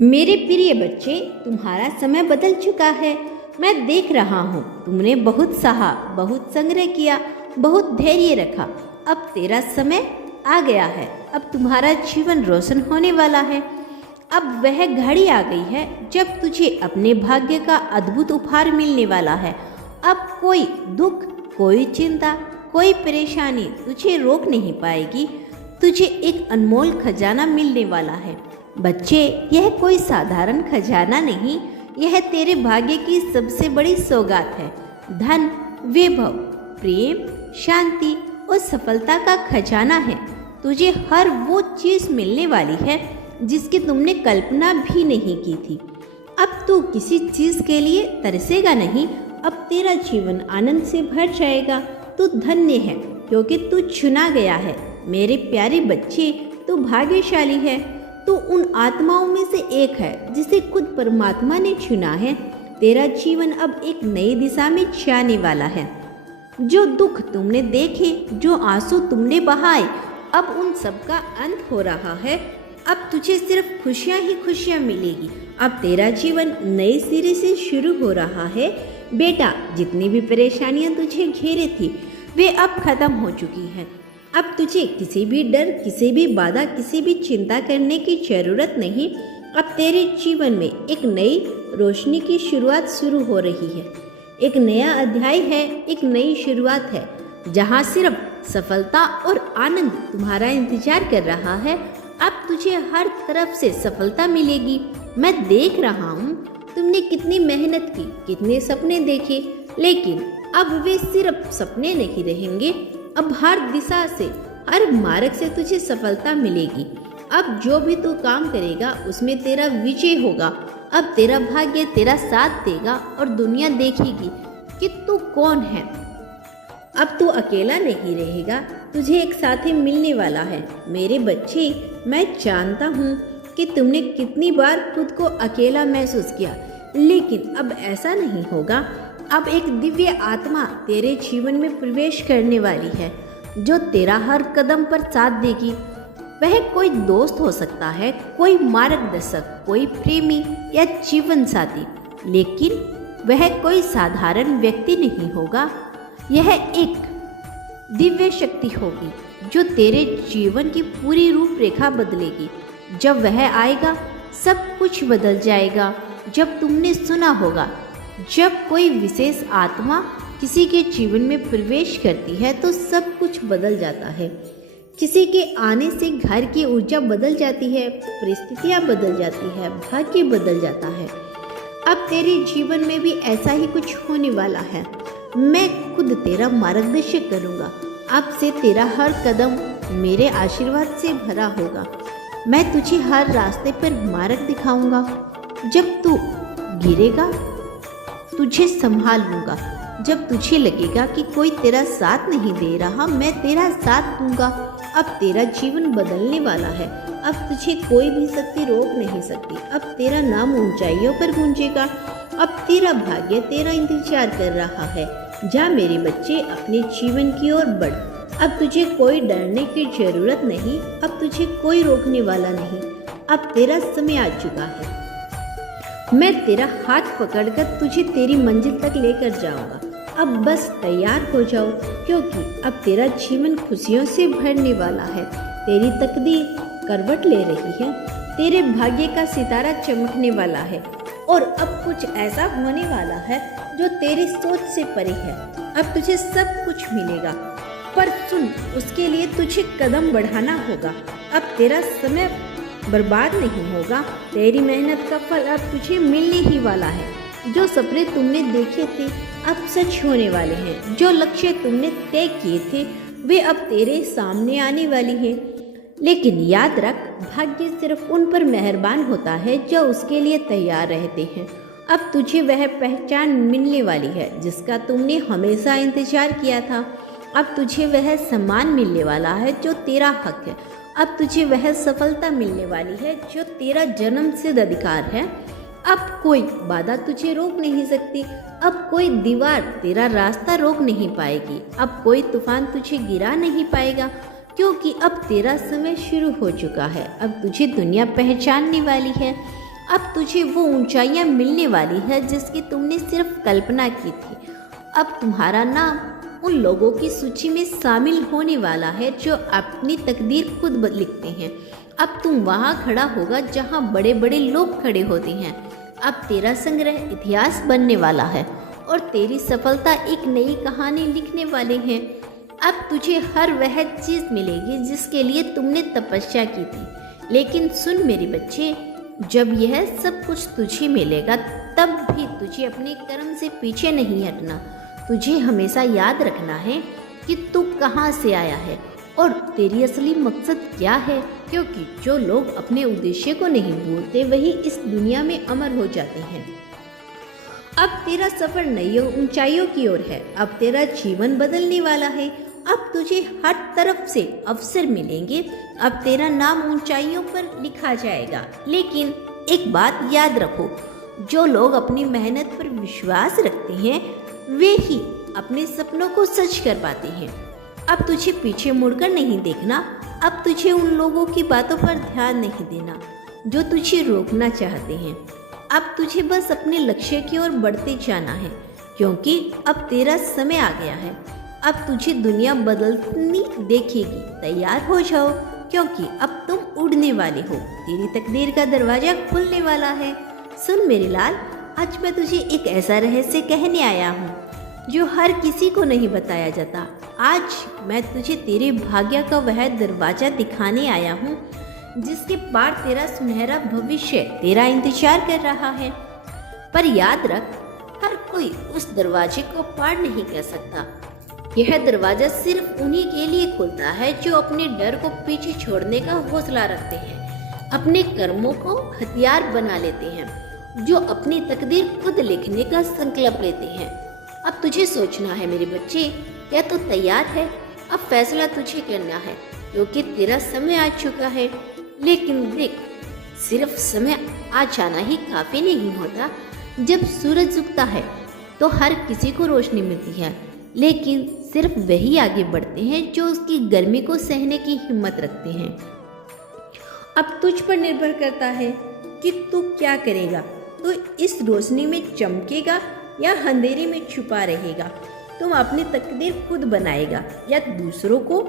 मेरे प्रिय बच्चे, तुम्हारा समय बदल चुका है। मैं देख रहा हूँ तुमने बहुत सहा, बहुत संग्रह किया, बहुत धैर्य रखा। अब तेरा समय आ गया है। अब तुम्हारा जीवन रोशन होने वाला है। अब वह घड़ी आ गई है जब तुझे अपने भाग्य का अद्भुत उपहार मिलने वाला है। अब कोई दुख, कोई चिंता, कोई परेशानी तुझे रोक नहीं पाएगी। तुझे एक अनमोल खजाना मिलने वाला है। बच्चे, यह कोई साधारण खजाना नहीं, यह तेरे भाग्य की सबसे बड़ी सौगात है। धन, वैभव, प्रेम, शांति और सफलता का खजाना है। तुझे हर वो चीज़ मिलने वाली है जिसकी तुमने कल्पना भी नहीं की थी। अब तू किसी चीज़ के लिए तरसेगा नहीं। अब तेरा जीवन आनंद से भर जाएगा। तू धन्य है क्योंकि तू चुना गया है। मेरे प्यारे बच्चे, तू भाग्यशाली है। तू उन आत्माओं में से एक है जिसे खुद परमात्मा ने चुना है। तेरा जीवन अब एक नई दिशा में जाने वाला है। जो दुख तुमने देखे, जो आंसू तुमने बहाए, अब उन सब का अंत हो रहा है। अब तुझे सिर्फ खुशियां ही खुशियां मिलेगी। अब तेरा जीवन नए सिरे से शुरू हो रहा है। बेटा, जितनी भी परेशानियां तुझे घेरे थी वे अब खत्म हो चुकी हैं। अब तुझे किसी भी डर, किसी भी बाधा, किसी भी चिंता करने की जरूरत नहीं। अब तेरे जीवन में एक नई रोशनी की शुरुआत शुरू हो रही है। एक नया अध्याय है, एक नई शुरुआत है जहाँ सिर्फ सफलता और आनंद तुम्हारा इंतजार कर रहा है। अब तुझे हर तरफ से सफलता मिलेगी। मैं देख रहा हूँ तुमने कितनी मेहनत की, कितने सपने देखे, लेकिन अब वे सिर्फ सपने नहीं रहेंगे। अब हर दिशा से, हर मार्ग से तुझे सफलता मिलेगी। अब जो भी तू काम करेगा उसमें तेरा विजय होगा। अब तेरा भाग्य तेरा साथ देगा और दुनिया देखेगी कि तू कौन है। अब तू अकेला नहीं रहेगा, तुझे एक साथी मिलने वाला है। मेरे बच्चे, मैं जानता हूँ कि तुमने कितनी बार खुद को अकेला महसूस किया, लेकिन अब ऐसा नहीं होगा। अब एक दिव्य आत्मा तेरे जीवन में प्रवेश करने वाली है जो तेरा हर कदम पर साथ देगी। वह कोई दोस्त हो सकता है, कोई मार्गदर्शक, कोई प्रेमी या जीवन साथी, लेकिन वह कोई साधारण व्यक्ति नहीं होगा। यह एक दिव्य शक्ति होगी जो तेरे जीवन की पूरी रूपरेखा बदलेगी। जब वह आएगा सब कुछ बदल जाएगा। जब तुमने सुना होगा, जब कोई विशेष आत्मा किसी के जीवन में प्रवेश करती है तो सब कुछ बदल जाता है। किसी के आने से घर की ऊर्जा बदल जाती है, परिस्थितियां बदल जाती है, भाग्य बदल जाता है। अब तेरे जीवन में भी ऐसा ही कुछ होने वाला है। मैं खुद तेरा मार्गदर्शन करूंगा। अब से तेरा हर कदम मेरे आशीर्वाद से भरा होगा। मैं तुझे हर रास्ते पर मार्ग दिखाऊंगा। जब तू गिरेगा तुझे संभाल लूंगा। जब तुझे लगेगा कि कोई तेरा साथ नहीं दे रहा, मैं तेरा साथ दूंगा। अब तेरा जीवन बदलने वाला है। अब तुझे कोई भी शक्ति रोक नहीं सकती। अब तेरा नाम ऊंचाइयों पर गूंजेगा। अब तेरा भाग्य तेरा इंतजार कर रहा है। जा मेरे बच्चे, अपने जीवन की ओर बढ़। अब तुझे कोई डरने की जरूरत नहीं। अब तुझे कोई रोकने वाला नहीं। अब तेरा समय आ चुका है। मैं तेरा हाथ पकड़कर तुझे तेरी मंजिल तक लेकर जाऊंगा। अब बस तैयार हो जाओ, क्योंकि अब तेरा जीवन खुशियों से भरने वाला है। तेरी तकदीर करवट ले रही है। तेरे भाग्य का सितारा चमकने वाला है और अब कुछ ऐसा होने वाला है जो तेरी सोच से परे है। अब तुझे सब कुछ मिलेगा, पर सुन, उसके लिए तुझे कदम बढ़ाना होगा। अब तेरा समय बर्बाद नहीं होगा। तेरी मेहनत का फल अब तुझे मिलने ही वाला है। जो सपने तुमने देखे थे अब सच होने वाले हैं। जो लक्ष्य तुमने तय किए थे वे अब तेरे सामने आने वाली हैं। लेकिन याद रख, भाग्य सिर्फ उन पर मेहरबान होता है जो उसके लिए तैयार रहते हैं। अब तुझे वह पहचान मिलने वाली है जिसका तुमने हमेशा इंतजार किया था। अब तुझे वह सम्मान मिलने वाला है जो तेरा हक है। अब तुझे वह सफलता मिलने वाली है जो तेरा जन्मसिद्ध अधिकार है। अब कोई बाधा तुझे रोक नहीं सकती। अब कोई दीवार तेरा रास्ता रोक नहीं पाएगी। अब कोई तूफान तुझे गिरा नहीं पाएगा, क्योंकि अब तेरा समय शुरू हो चुका है। अब तुझे दुनिया पहचानने वाली है। अब तुझे वो ऊंचाइयां मिलने वाली है जिसकी तुमने सिर्फ कल्पना की थी। अब तुम्हारा नाम उन लोगों की सूची में शामिल होने वाला है जो अपनी तकदीर खुद लिखते हैं। अब तुम वहाँ खड़ा होगा जहाँ बड़े बड़े लोग खड़े होते हैं। अब तेरा संग्रह इतिहास बनने वाला है और तेरी सफलता एक नई कहानी लिखने वाले हैं। अब तुझे हर वह चीज़ मिलेगी जिसके लिए तुमने तपस्या की थी। लेकिन सुन मेरे बच्चे, जब यह सब कुछ तुझे मिलेगा तब भी तुझे अपने कर्म से पीछे नहीं हटना। तुझे हमेशा याद रखना है कि तू कहाँ से आया है और तेरी असली मकसद क्या है, क्योंकि जो लोग अपने उद्देश्य को नहीं भूलते वही इस दुनिया में अमर हो जाते हैं। अब तेरा सफर नई ऊंचाइयों की ओर है। अब तेरा जीवन बदलने वाला है। अब तुझे हर तरफ से अवसर मिलेंगे। अब तेरा नाम ऊंचाइयों पर लिखा जाएगा। लेकिन एक बात याद रखो, जो लोग अपनी मेहनत पर विश्वास रखते हैं वे ही अपने सपनों को सच कर पाते हैं। अब तुझे पीछे मुड़कर नहीं देखना। अब तुझे उन लोगों की बातों पर ध्यान नहीं देना जो तुझे रोकना चाहते हैं। अब तुझे बस अपने लक्ष्य की ओर बढ़ते जाना है, क्योंकि अब तेरा समय आ गया है। अब तुझे दुनिया बदलनी देखेगी। तैयार हो जाओ, क्योंकि अब तुम उड़ने वाले हो। तेरी तकदीर का दरवाजा खुलने वाला है। सुन मेरे लाल, आज मैं तुझे एक ऐसा रहस्य कहने आया हूँ जो हर किसी को नहीं बताया जाता। आज मैं तुझे तेरे भाग्य का वह दरवाजा दिखाने आया हूँ जिसके पार तेरा सुनहरा भविष्य तेरा इंतजार कर रहा है। पर याद रख, हर कोई उस दरवाजे को पार नहीं कर सकता। यह दरवाजा सिर्फ उन्हीं के लिए खुलता है जो अपने डर को पीछे छोड़ने का हौसला रखते हैं, अपने कर्मों को हथियार बना लेते हैं, जो अपनी तकदीर खुद लिखने का संकल्प लेते हैं। अब तुझे सोचना है मेरे बच्चे, क्या तू तैयार है? अब फैसला तुझे करना है, क्योंकि तेरा समय आ चुका है। लेकिन देख, सिर्फ समय आ जाना ही काफी नहीं होता। जब सूरज उगता है तो हर किसी को रोशनी मिलती है, लेकिन सिर्फ वही आगे बढ़ते हैं जो उसकी गर्मी को सहने की हिम्मत रखते हैं। अब तुझ पर निर्भर करता है कि तू क्या करेगा। तू इस रोशनी में चमकेगा या अंधेरे में छुपा रहेगा। तुम अपनी तकदीर खुद बनाएगा या दूसरों को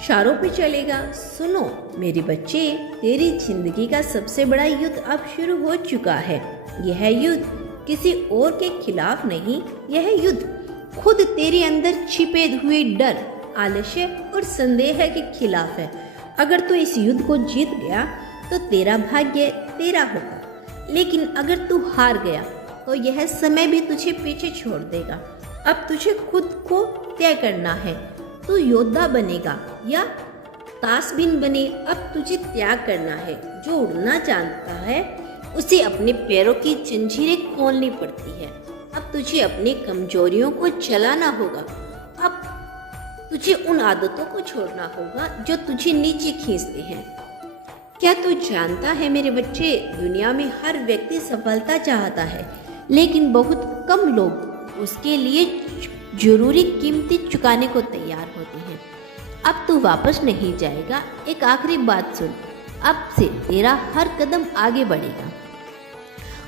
इशारों पे चलेगा। सुनो मेरे बच्चे, तेरी जिंदगी का सबसे बड़ा युद्ध अब शुरू हो चुका है। यह युद्ध किसी और के खिलाफ नहीं, यह युद्ध खुद तेरे अंदर छिपे हुए डर, आलस्य और संदेह के खिलाफ है। अगर तू इस युद्ध को जीत गया तो तेरा भाग्य तेरा होगा, लेकिन अगर तू हार गया तो यह समय भी तुझे पीछे छोड़ देगा। अब तुझे खुद को तय करना है, तू योद्धा बनेगा या तासबीन बने। अब तुझे त्याग करना है। जो उड़ना जानता है उसे अपने पैरों की जंजीरें खोलनी पड़ती है। अब तुझे अपनी कमजोरियों को जलाना होगा। अब तुझे उन आदतों को छोड़ना होगा जो तुझे नीचे खींचते हैं। क्या तू जानता है मेरे बच्चे, दुनिया में हर व्यक्ति सफलता चाहता है, लेकिन बहुत कम लोग उसके लिए जरूरी कीमतें चुकाने को तैयार होते हैं। अब तू वापस नहीं जाएगा। एक आखिरी बात सुन, अब से तेरा हर कदम आगे बढ़ेगा।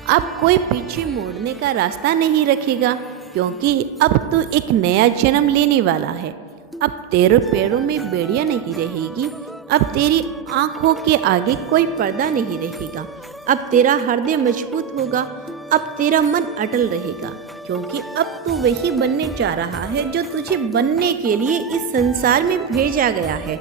अब कोई पीछे मोड़ने का रास्ता नहीं रखेगा, क्योंकि अब तू एक नया जन्म लेने वाला है। अब तेरे पैरों में बेड़ियां नहीं रहेगी। अब तेरी आंखों के आगे कोई पर्दा नहीं रहेगा। अब तेरा हृदय मजबूत होगा। अब तेरा मन अटल रहेगा, क्योंकि अब तू वही बनने जा रहा है जो तुझे बनने के लिए इस संसार में भेजा गया है।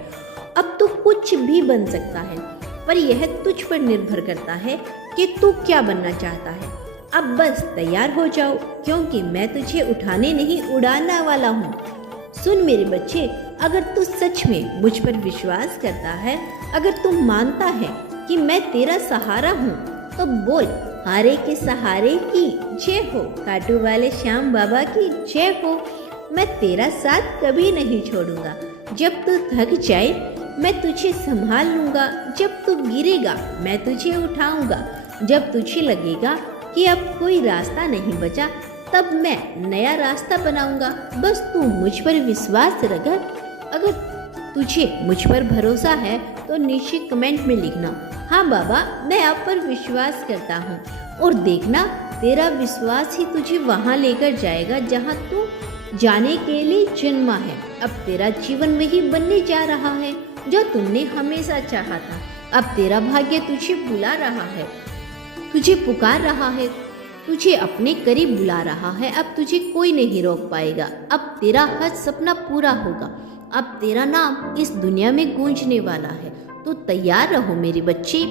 अब तू कुछ भी बन सकता है, पर यह तुझ पर निर्भर करता है कि तू क्या बनना चाहता है। अब बस तैयार हो जाओ, क्योंकि मैं तुझे उठाने नहीं उड़ाने वाला हूँ। सुन मेरे बच्चे, अगर तू सच में मुझ पर विश्वास करता है, अगर तू मानता है कि मैं तेरा सहारा हूँ, तो बोल, हारे के सहारे की जय हो, काटू वाले श्याम बाबा की जय हो। मैं तेरा साथ कभी नहीं छोड़ूंगा। जब तू थक जाए मैं तुझे संभाल लूंगा। जब तू गिरेगा मैं तुझे उठाऊंगा। जब तुझे लगेगा कि अब कोई रास्ता नहीं बचा, तब मैं नया रास्ता बनाऊंगा। बस तू मुझ पर विश्वास रख। अगर तुझे मुझ पर भरोसा है तो नीचे कमेंट में लिखना, हाँ बाबा, मैं आप पर विश्वास करता हूँ और देखना तेरा विश्वास ही तुझे वहाँ लेकर जाएगा जहाँ तू जाने के लिए जन्मा है। अब तेरा जीवन वही बनने जा रहा है जो तुमने हमेशा चाहा था। अब तेरा भाग्य तुझे बुला रहा है, तुझे पुकार रहा है, तुझे अपने करीब बुला रहा है। अब तुझे कोई नहीं रोक पाएगा। अब तेरा हर सपना पूरा होगा। अब तेरा नाम इस दुनिया में गूंजने वाला है। तो तैयार रहो मेरी बच्ची,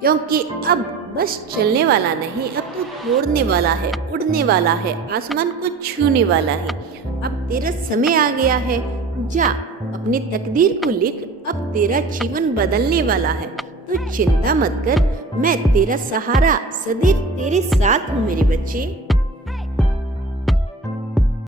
क्योंकि अब बस चलने वाला नहीं, अब तो तोड़ने वाला है, उड़ने वाला है, आसमान को छूने वाला है। अब तेरा समय आ गया है। जा अपनी तकदीर को लिख। अब तेरा जीवन बदलने वाला है। तो चिंता मत कर, मैं तेरा सहारा, सदैव तेरे साथ हूँ मेरे बच्चे।